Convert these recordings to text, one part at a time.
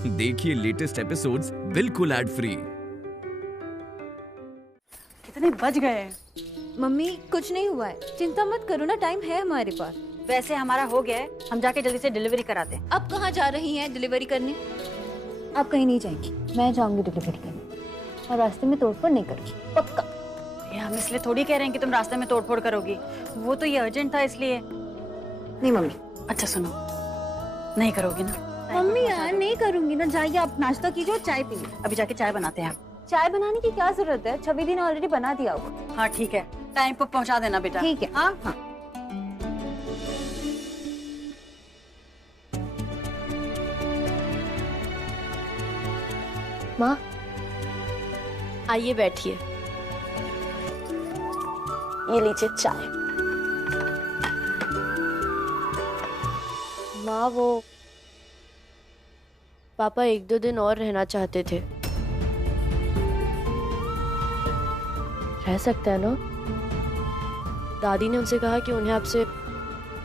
देखिए latest episodes बिल्कुल ad free. कितने बज गए? मम्मी कुछ नहीं हुआ है, चिंता मत करो ना, टाइम है हमारे पास। वैसे हमारा हो गया है, हम जाके जल्दी से डिलीवरी कराते हैं। अब कहाँ जा रही हैं डिलीवरी करने? आप कहीं नहीं जाएंगी, मैं जाऊंगी डिलीवरी करने, और रास्ते में तोड़फोड़ नहीं करूंगी, पक्का। ये हम इसलिए थोड़ी कह रहे हैं कि तुम रास्ते में तोड़फोड़ करोगी, वो तो ये अर्जेंट था इसलिए। नहीं मम्मी। अच्छा सुनो, नहीं करोगी ना? मम्मी यार नहीं करूंगी ना, जाइए आप नाश्ता कीजिए और चाय पीजिए। अभी जाके चाय बनाते हैं। चाय बनाने की क्या जरूरत है, 26 दिन ऑलरेडी बना दिया होगा। हाँ ठीक है, टाइम पर पहुंचा देना बेटा। ठीक है। हाँ हाँ। माँ आइए बैठिए, ये लीजिए चाय। माँ वो पापा 1-2 दिन और रहना चाहते थे, रह सकता है ना? दादी ने उनसे कहा कि उन्हें आपसे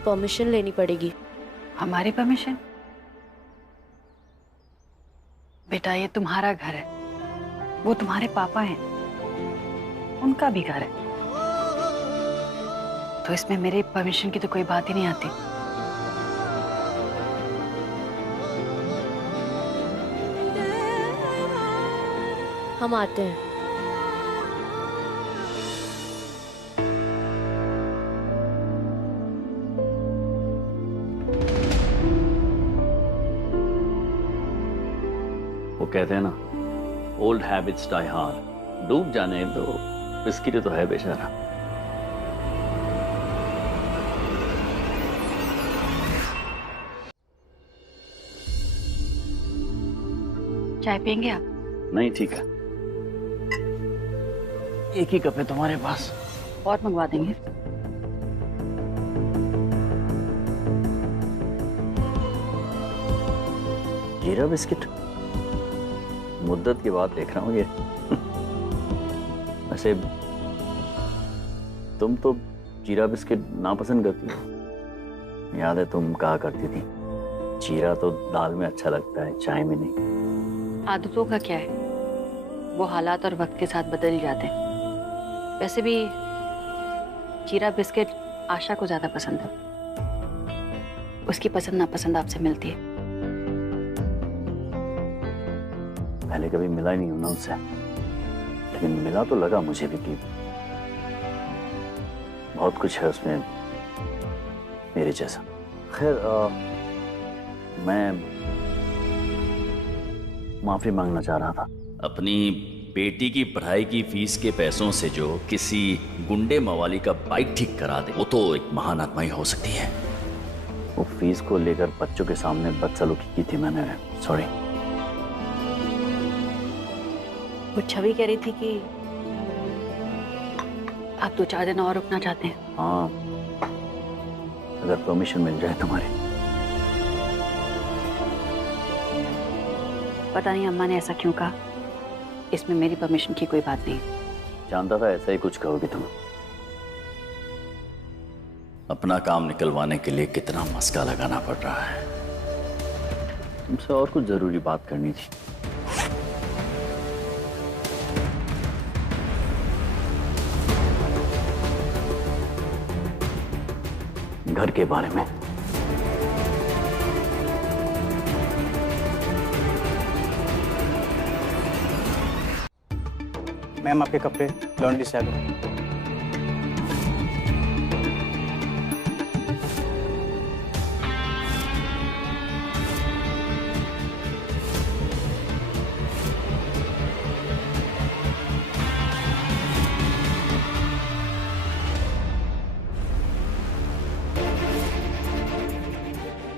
परमिशन लेनी पड़ेगी। हमारी परमिशन? बेटा ये तुम्हारा घर है, वो तुम्हारे पापा हैं, उनका भी घर है, तो इसमें मेरे परमिशन की तो कोई बात ही नहीं आती। हम आते हैं। वो कहते हैं ना, ओल्ड हैबिट्स डाई हार्ड। डूब जाने तो बिस्किट तो है बेचारा। चाय पियेंगे आप? नहीं ठीक है, एक ही कप है तुम्हारे पास। और मंगवा देंगे। जीरा बिस्किट, मुद्दत की बात देख रहा हूँ ये। वैसे तुम तो जीरा बिस्किट नापसंद करती हो, याद है तुम कहा करती थी जीरा तो दाल में अच्छा लगता है, चाय में नहीं। आदतों का क्या है, वो हालात और वक्त के साथ बदल ही जाते हैं। वैसे भी जीरा बिस्किट आशा को ज्यादा पसंद है, उसकी पसंद नापसंद आपसे मिलती है। पहले कभी मिला ही नहीं हूं ना उनसे, लेकिन मिला तो लगा मुझे भी कि बहुत कुछ है उसमें मेरे जैसा। खैर मैं माफी मांगना चाह रहा था। अपनी बेटी की पढ़ाई की फीस के पैसों से जो किसी गुंडे मवाली का बाइक ठीक करा दे, वो तो एक महान आत्मा ही हो सकती है। वो फीस को लेकर बच्चों के सामने बदसलूकी की थी मैंने, सॉरी। वो छवि कह रही थी कि आप 2-4 दिन और रुकना चाहते हैं। हाँ, अगर परमिशन मिल जाए तुम्हारी। पता नहीं अम्मा ने ऐसा क्यों कहा, इसमें मेरी परमिशन की कोई बात नहीं। जानता था ऐसा ही कुछ कहोगी तुम। अपना काम निकलवाने के लिए कितना मस्का लगाना पड़ रहा है। तुमसे और कुछ जरूरी बात करनी थी। घर के बारे में। मैम आपके कपड़े लॉन्ड्री से आ गए।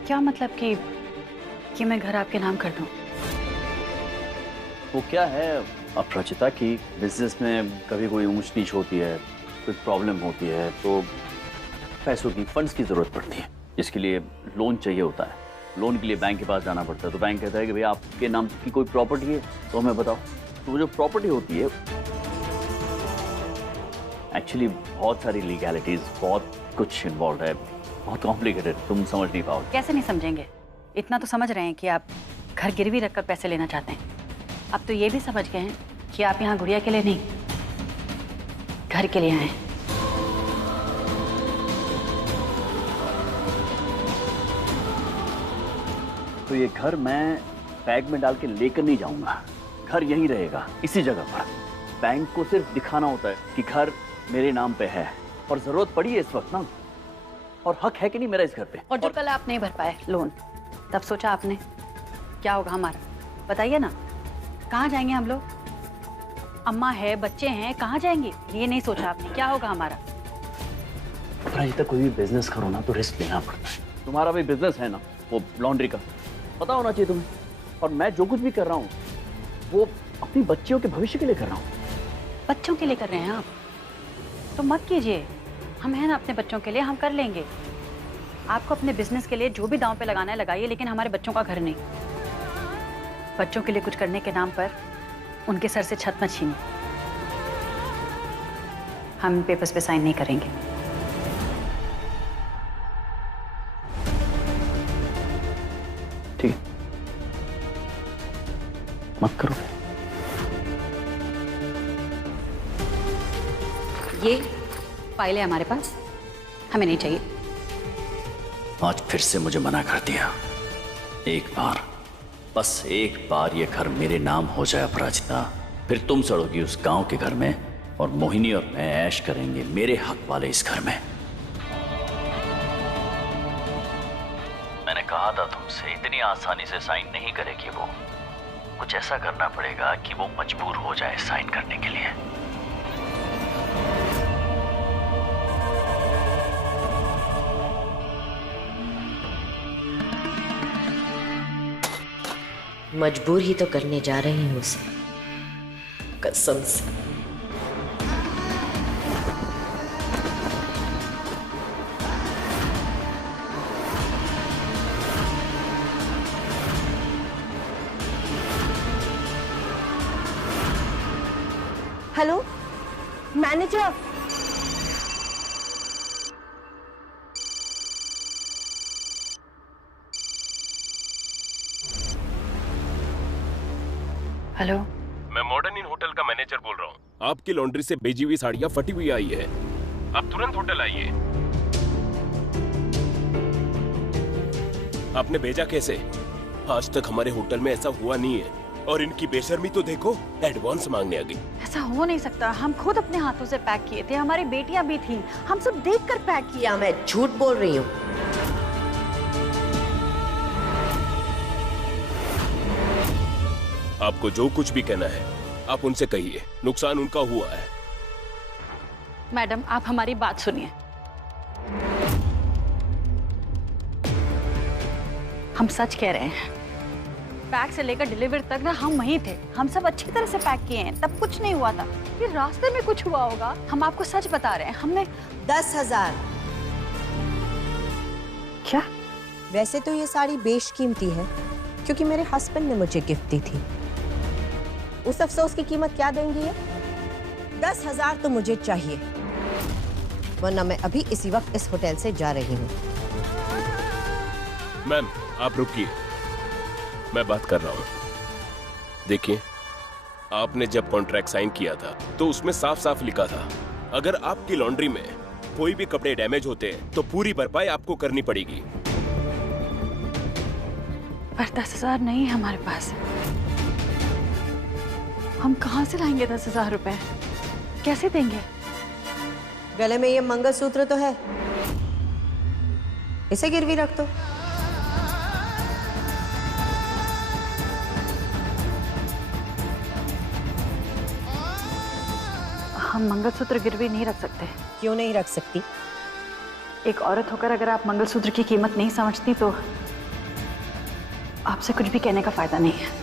क्या मतलब कि मैं घर आपके नाम कर दूं? वो क्या है अपराजिता की बिजनेस में कभी कोई ऊंच नीच होती है, कोई प्रॉब्लम होती है तो पैसों की, फंड्स की जरूरत पड़ती है, जिसके लिए लोन चाहिए होता है। लोन के लिए बैंक के पास जाना पड़ता है, तो बैंक कहता है कि भाई आपके नाम की कोई प्रॉपर्टी है तो हमें बताओ। तो वो जो प्रॉपर्टी होती है एक्चुअली बहुत सारी लीगैलिटीज, बहुत कुछ इन्वॉल्व है, बहुत कॉम्प्लिकेटेड, तुम समझ नहीं पाओगे। कैसे नहीं समझेंगे, इतना तो समझ रहे हैं कि आप घर गिरवी रखकर पैसे लेना चाहते हैं। अब तो ये भी समझ गए हैं कि आप यहाँ गुड़िया के लिए नहीं, घर के लिए आए हैं। तो ये घर मैं बैग में डाल के लेकर नहीं जाऊंगा, घर यहीं रहेगा, इसी जगह पर। बैंक को सिर्फ दिखाना होता है कि घर मेरे नाम पे है, और जरूरत पड़ी है इस वक्त ना, और हक है कि नहीं मेरा इस घर पे। और जो कल आप नहीं भर पाए लोन, तब सोचा आपने क्या होगा हमारा? बताइए ना, कहाँ जाएंगे हम लोग? अम्मा है, बच्चे हैं, कहाँ जाएंगे? ये नहीं सोचा आपने क्या होगा हमारा? अपराजिता, कोई भी बिजनेस करो ना तो रिस्क लेना पड़ता है। तुम्हारा भी बिजनेस है ना, वो लॉन्ड्री का, पता होना चाहिए तुम्हें। और मैं जो कुछ भी कर रहा हूँ वो अपनी बच्चियों के भविष्य के लिए कर रहा हूँ। बच्चों के लिए कर रहे हैं आप? तो मत कीजिए, हम हैं ना अपने बच्चों के लिए, हम कर लेंगे। आपको अपने बिजनेस के लिए जो भी दांव पे लगाना है लगाइए, लेकिन हमारे बच्चों का घर नहीं। बच्चों के लिए कुछ करने के नाम पर उनके सर से छत मत छीनिए। हम पेपर्स पे साइन नहीं करेंगे। ठीक है, मत करो। ये फाइल है हमारे पास, हमें नहीं चाहिए। आज फिर से मुझे मना कर दिया। एक बार, बस एक बार ये घर मेरे नाम हो जाए अपराजिता, फिर तुम सड़ोगी उस गांव के घर में, और मोहिनी और मैं ऐश करेंगे मेरे हक वाले इस घर में। मैंने कहा था तुमसे, इतनी आसानी से साइन नहीं करेगी वो। कुछ ऐसा करना पड़ेगा कि वो मजबूर हो जाए साइन करने के लिए। मजबूर ही तो करने जा रही हूँ उसे, कसम से। हेलो मैनेजर, हेलो, मैं मॉडर्न इन होटल का मैनेजर बोल रहा हूँ। आपकी लॉन्ड्री से भेजी हुई साड़ियाँ फटी हुई आई है, आप तुरंत होटल आइए। आपने भेजा कैसे? आज तक हमारे होटल में ऐसा हुआ नहीं है। और इनकी बेशर्मी तो देखो, एडवांस मांगने आ गई। ऐसा हो नहीं सकता, हम खुद अपने हाथों से पैक किए थे, हमारी बेटियां भी थी, हम सब देखकर पैक किया। मैं झूठ बोल रही हूँ? आपको जो कुछ भी कहना है आप उनसे कहिए, नुकसान उनका हुआ है। मैडम, आप हमारी बात सुनिए। हम सच कह रहे हैं, पैक से लेकर डिलीवरी तक ना हम वहीं थे, हम सब अच्छी तरह से पैक किए हैं, तब कुछ नहीं हुआ था। फिर रास्ते में कुछ हुआ होगा, हम आपको सच बता रहे हैं। हमने 10,000। क्या? वैसे तो ये साड़ी बेशकीमती है, क्योंकि मेरे हस्बैंड ने मुझे गिफ्ट दी थी। उस अफसोस की कीमत क्या देंगी ये? 10,000 तो मुझे चाहिए, वरना मैं अभी इसी वक्त इस होटल से जा रही हूँ। मैम आप रुकिए, मैं बात कर रहा हूँ। देखिए, आपने जब कॉन्ट्रैक्ट साइन किया था तो उसमें साफ साफ लिखा था, अगर आपकी लॉन्ड्री में कोई भी कपड़े डैमेज होते हैं तो पूरी भरपाई आपको करनी पड़ेगी। पर 10,000 नहीं है हमारे पास। हम कहाँ से लाएंगे 10,000 रुपए? कैसे देंगे? गले में ये मंगलसूत्र तो है, इसे गिरवी रख दो। हम मंगलसूत्र गिरवी नहीं रख सकते। क्यों नहीं रख सकती? एक औरत होकर अगर आप मंगलसूत्र की कीमत नहीं समझती तो आपसे कुछ भी कहने का फायदा नहीं है।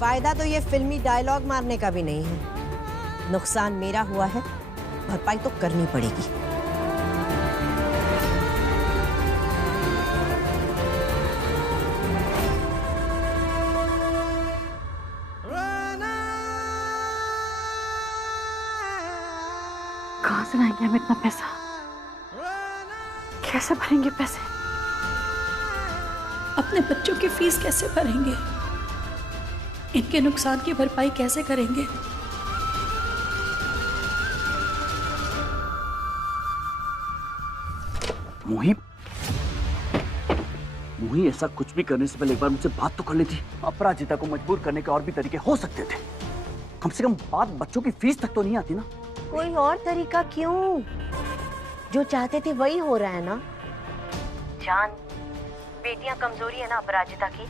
फायदा तो ये फिल्मी डायलॉग मारने का भी नहीं है। नुकसान मेरा हुआ है, भरपाई तो करनी पड़ेगी। कहाँ से लाएंगे हम इतना पैसा? कैसे भरेंगे पैसे? अपने बच्चों की फीस कैसे भरेंगे? इनके नुकसान की भरपाई कैसे करेंगे? मोही, ऐसा कुछ भी करने से पहले एक बार मुझसे बात तो कर ली थी। अपराजिता को मजबूर करने के और भी तरीके हो सकते थे। कम से कम बात बच्चों की फीस तक तो नहीं आती ना। कोई और तरीका क्यों? जो चाहते थे वही हो रहा है ना। जान, बेटियां कमजोरी है ना अपराजिता की,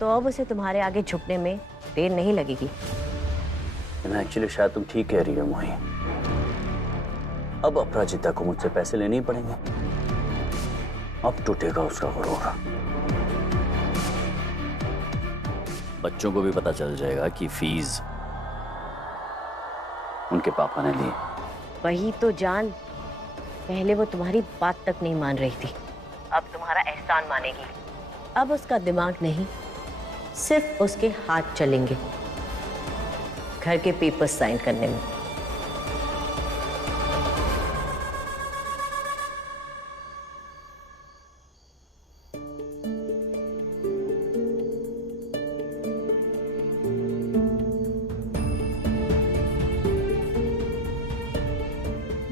तो अब उसे तुम्हारे आगे झुकने में देर नहीं लगेगी। एक्चुअली शायद तुम ठीक कह रही हो मोही। अब अपराजिता को मुझसे पैसे लेने ही पड़ेंगे। अब टूटेगा उसका गुरूर। बच्चों को भी पता चल जाएगा कि फीस उनके पापा ने ली। वही तो जान, पहले वो तुम्हारी बात तक नहीं मान रही थी, अब तुम्हारा एहसान मानेगी। अब उसका दिमाग नहीं, सिर्फ उसके हाथ चलेंगे घर के पेपर्स साइन करने में।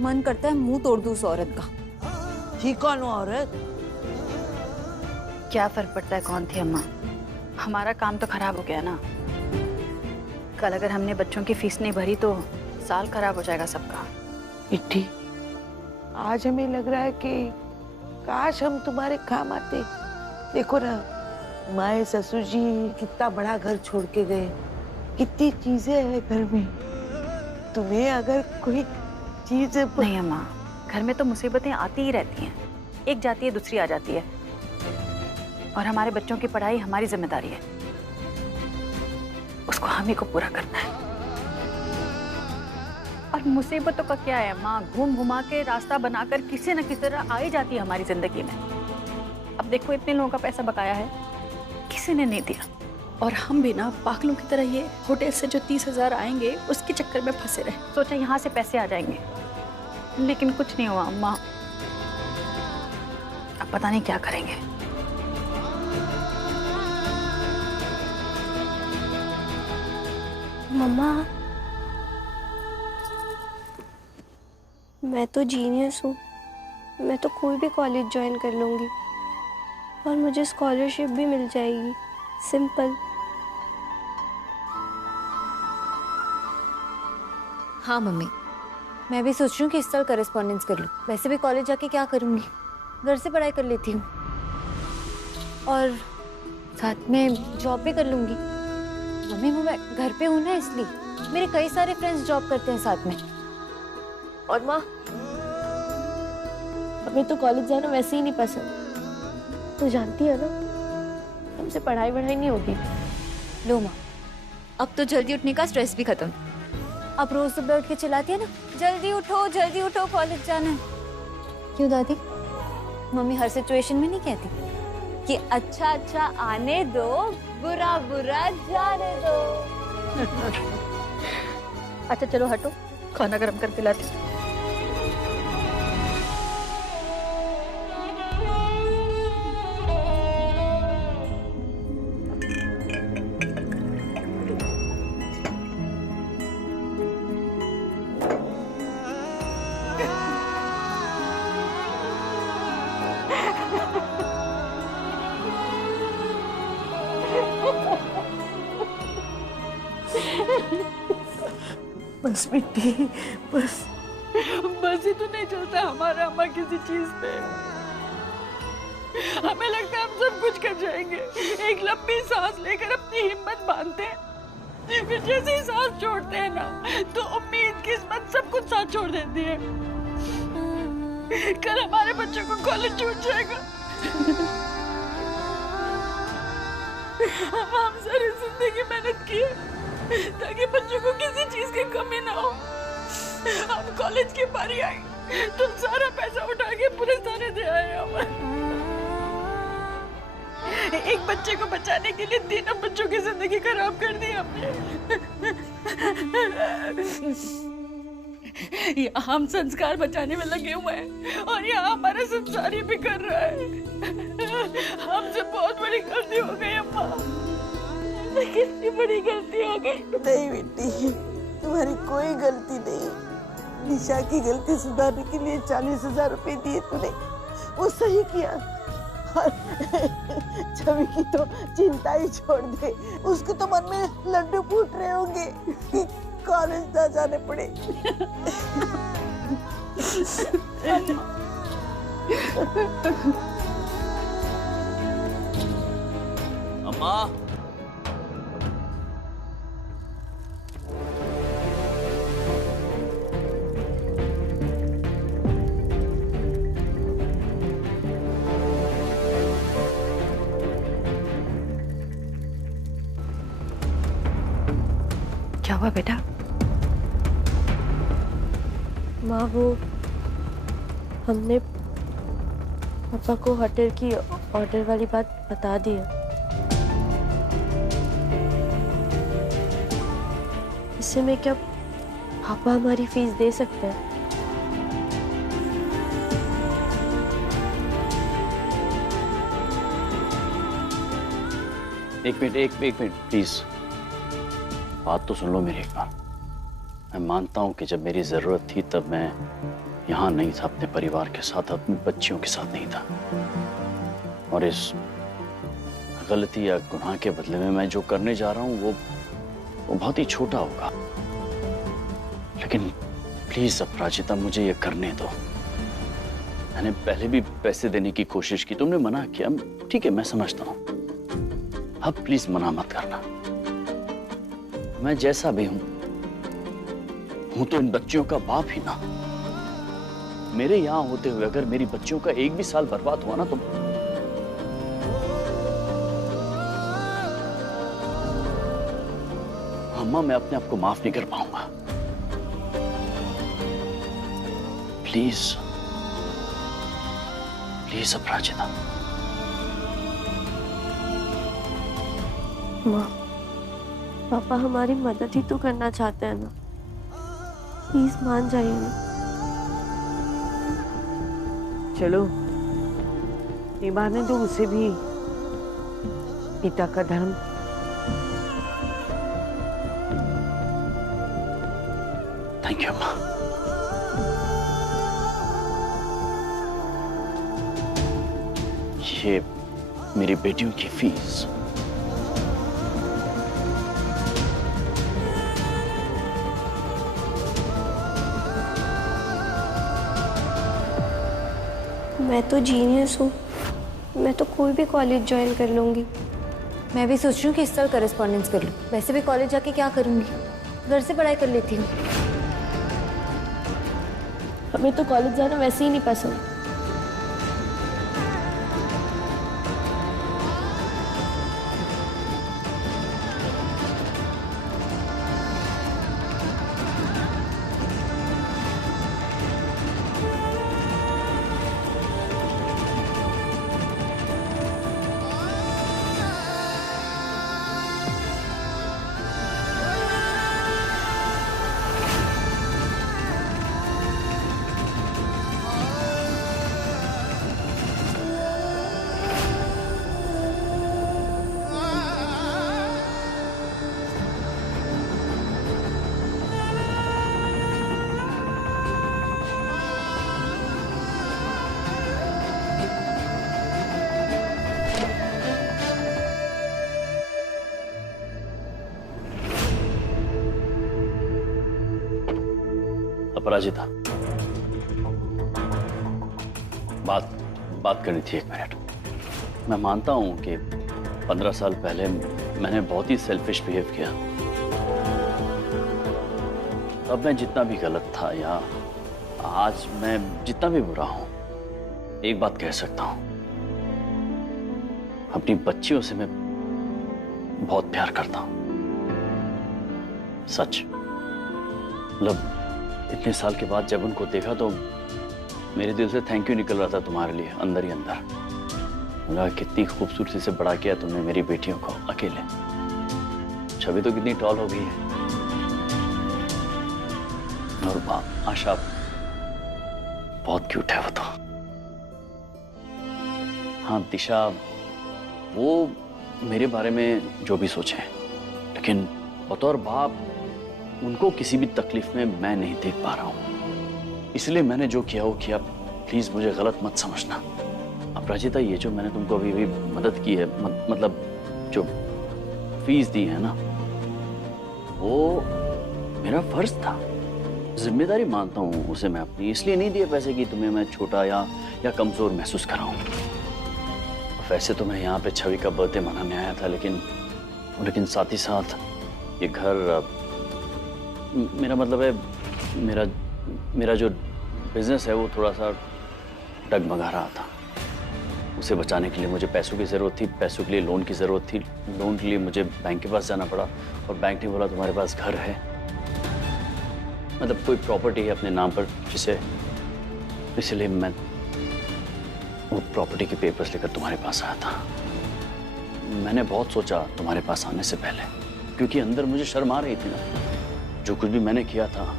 मन करता है मुंह तोड़ दूं उस औरत का। थी कौन वो औरत? क्या फर्क पड़ता है कौन थी अम्मा? हमारा काम तो खराब हो गया ना। कल अगर हमने बच्चों की फीस नहीं भरी तो साल खराब हो जाएगा सबका। इट्टी, आज हमें लग रहा है कि काश हम तुम्हारे काम आते। देखो ना, माए ससुर जी कितना बड़ा घर छोड़ के गए, कितनी चीजें हैं घर में। तुम्हें अगर कोई चीज नहीं अम्मा, घर में तो मुसीबतें आती ही रहती हैं, एक जाती है दूसरी आ जाती है, और हमारे बच्चों की पढ़ाई हमारी जिम्मेदारी है, उसको हम ही को पूरा करना है। और मुसीबतों का क्या है अम्मा, घूम घुमा के रास्ता बनाकर किसी न किसी तरह आ ही जाती है हमारी जिंदगी में। अब देखो, इतने लोगों का पैसा बकाया है, किसी ने नहीं दिया, और हम भी ना पागलों की तरह ये होटल से जो 30,000 आएंगे उसके चक्कर में फंसे रहे। सोचा यहाँ से पैसे आ जाएंगे, लेकिन कुछ नहीं हुआ अम्मा। अब पता नहीं क्या करेंगे। मम्मा, मैं तो जीनियस हूँ, मैं तो कोई भी कॉलेज ज्वाइन कर लूँगी और मुझे स्कॉलरशिप भी मिल जाएगी। सिंपल। हाँ मम्मी, मैं भी सोच रही हूँ कि इस साल करेस्पॉन्डेंस कर लूँ। वैसे भी कॉलेज जाके क्या करूँगी, घर से पढ़ाई कर लेती हूँ और साथ में जॉब भी कर लूँगी। मम्मी, मैं घर पे हूँ ना, इसलिए मेरे कई सारे फ्रेंड्स जॉब करते हैं साथ में। और माँ, हमें तो कॉलेज जाना वैसे ही नहीं पसंद, तो जानती है ना, हमसे पढ़ाई वढ़ाई नहीं होगी। लो माँ, अब तो जल्दी उठने का स्ट्रेस भी खत्म। अब रोज सुबह उठ के चिल्लाती है ना, जल्दी उठो कॉलेज जाना है। क्यों दादी? मम्मी हर सिचुएशन में नहीं कहती कि अच्छा अच्छा आने दो, बुरा बुरा जाने दो। अच्छा चलो हटो, खाना गर्म कर पिलाती। बस मिट्टी, बस ही तो नहीं चलता हमारा अम्मा किसी चीज पे। हमें लगता है हम सब कुछ कर जाएंगे। एक लंबी सांस लेकर अपनी हिम्मत बांधते हैं, फिर जैसे ही सांस छोड़ते हैं ना, तो उम्मीद किस्मत सब कुछ साथ छोड़ देती है। कल हमारे बच्चों को कॉलेज छूट जाएगा। हम सारी जिंदगी मेहनत की है ताकि बच्चों को किसी चीज की कमी ना हो। हम कॉलेज की बारी आई तो सारा पैसा उठा के पुलिस थाने दे आए हम। एक बच्चे को बचाने के लिए 3 बच्चों की जिंदगी खराब कर दी हमने। यहाँ हम संस्कार बचाने में लगे हुए हैं और यहाँ हमारा संसार ही बिखर रहा है। हमसे बहुत बड़ी गलती हो गई अम्मा, कितनी बड़ी गलती हो गई। नहीं बेटी, तुम्हारी कोई गलती नहीं। निशा की गलती सुधारने के लिए 40,000 रुपए दिए तूने, वो सही किया। और छवि की तो चिंता ही छोड़ दे, उसके तो मन में लड्डू फूट रहे होंगे कि कॉलेज ना जाने पड़े। अम्मा, क्या हुआ बेटा? माँ, वो हमने पापा को होटल की ऑर्डर वाली बात बता दी है। इससे में क्या पापा हमारी फीस दे सकते हैं? एक मिनट प्लीज, बात तो सुन लो मेरी एक बार। मैं मानता हूं कि जब मेरी जरूरत थी तब मैं यहाँ नहीं था, अपने परिवार के साथ, अपनी बच्चियों के साथ नहीं था। और इस गलती या गुनाह के बदले में मैं जो करने जा रहा हूँ वो बहुत ही छोटा होगा। लेकिन प्लीज अपराजिता, मुझे ये करने दो। मैंने पहले भी पैसे देने की कोशिश की, तुमने मना किया। ठीक है, मैं समझता हूँ। अब प्लीज मना मत करना। मैं जैसा भी हूं तो इन बच्चियों का बाप ही ना। मेरे यहां होते हुए अगर मेरी बच्चियों का एक भी साल बर्बाद हुआ ना तो अम्मा, मैं अपने आप को माफ नहीं कर पाऊंगा। प्लीज प्लीज अपराजिता। माँ, पापा हमारी मदद ही तो करना चाहते हैं ना, प्लीज मान जाइए ना। चलो, निभाने दो उसे भी पिता का धर्म। थैंक यू अम्मा। ये मेरी बेटियों की फीस। मैं तो जीनियस हूँ, मैं तो कोई भी कॉलेज ज्वाइन कर लूँगी। मैं भी सोच रही हूँ कि इस साल करेस्पॉन्डेंस कर लूँ। वैसे भी कॉलेज जाके क्या करूँगी, घर से पढ़ाई कर लेती हूँ। हमें तो कॉलेज जाना वैसे ही नहीं पसंद। अपराजिता, बात करनी थी 1 मिनट। मैं मानता हूं कि 15 साल पहले मैंने बहुत ही सेल्फिश बिहेव किया। अब मैं जितना भी गलत था या आज मैं जितना भी बुरा हूं, एक बात कह सकता हूं, अपनी बच्चियों से मैं बहुत प्यार करता हूं। सच, मतलब इतने साल के बाद जब उनको देखा तो मेरे दिल से थैंक यू निकल रहा था तुम्हारे लिए, अंदर ही अंदर। लगा कितनी खूबसूरती से बड़ा किया तुमने मेरी बेटियों को अकेले। छवि तो कितनी टॉल हो गई है। और आशा बहुत क्यूट है वो तो। हाँ दिशा, वो मेरे बारे में जो भी सोचे, लेकिन बतौर बाप उनको किसी भी तकलीफ में मैं नहीं देख पा रहा हूँ, इसलिए मैंने जो किया वो किया। प्लीज मुझे गलत मत समझना। अपराजिता, ये जो मैंने तुमको अभी अभी मदद की है, मतलब जो फीस दी है ना, वो मेरा फर्ज था, जिम्मेदारी मानता हूँ उसे मैं अपनी। इसलिए नहीं दिए पैसे कि तुम्हें मैं छोटा या कमजोर महसूस कराऊं। वैसे तो मैं यहाँ पे छवि का बर्थडे मनाने आया था, लेकिन साथ ही साथ ये घर, मेरा मतलब है मेरा जो बिजनेस है वो थोड़ा सा डगमगा रहा था। उसे बचाने के लिए मुझे पैसों की ज़रूरत थी, पैसों के लिए लोन की ज़रूरत थी। लोन के लिए मुझे बैंक के पास जाना पड़ा और बैंक ने बोला तुम्हारे पास घर है, मतलब कोई प्रॉपर्टी है अपने नाम पर, इसलिए मैं वो प्रॉपर्टी के पेपर्स लेकर तुम्हारे पास आया था। मैंने बहुत सोचा तुम्हारे पास आने से पहले, क्योंकि अंदर मुझे शर्म आ रही थी ना, जो कुछ भी मैंने किया था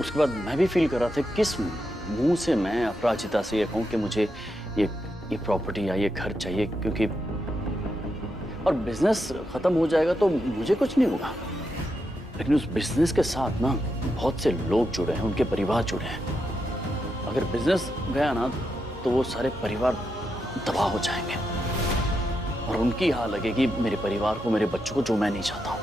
उसके बाद मैं भी फील कर रहा था किस मुंह से मैं अपराजिता से ये कहूँ कि मुझे ये प्रॉपर्टी या ये घर चाहिए, क्योंकि और बिजनेस खत्म हो जाएगा तो मुझे कुछ नहीं होगा, लेकिन उस बिजनेस के साथ ना बहुत से लोग जुड़े हैं, उनके परिवार जुड़े हैं। अगर बिजनेस गया ना तो वो सारे परिवार तबाह हो जाएंगे और उनकी हाल लगेगी मेरे परिवार को, मेरे बच्चों को, जो मैं नहीं चाहता हूँ।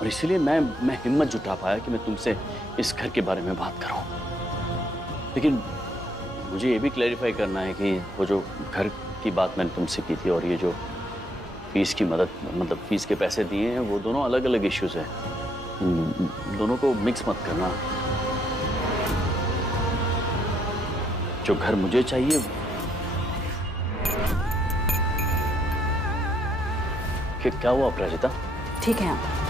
और इसीलिए मैं हिम्मत जुटा पाया कि मैं तुमसे इस घर के बारे में बात करूं। लेकिन मुझे ये भी क्लैरिफाई करना है कि वो जो घर की बात मैंने तुमसे की थी और ये जो फीस की मदद, मतलब फीस के पैसे दिए हैं, वो दोनों अलग अलग इश्यूज हैं, दोनों को मिक्स मत करना। जो घर मुझे चाहिए, क्या हुआ अपराजिता? ठीक है आप।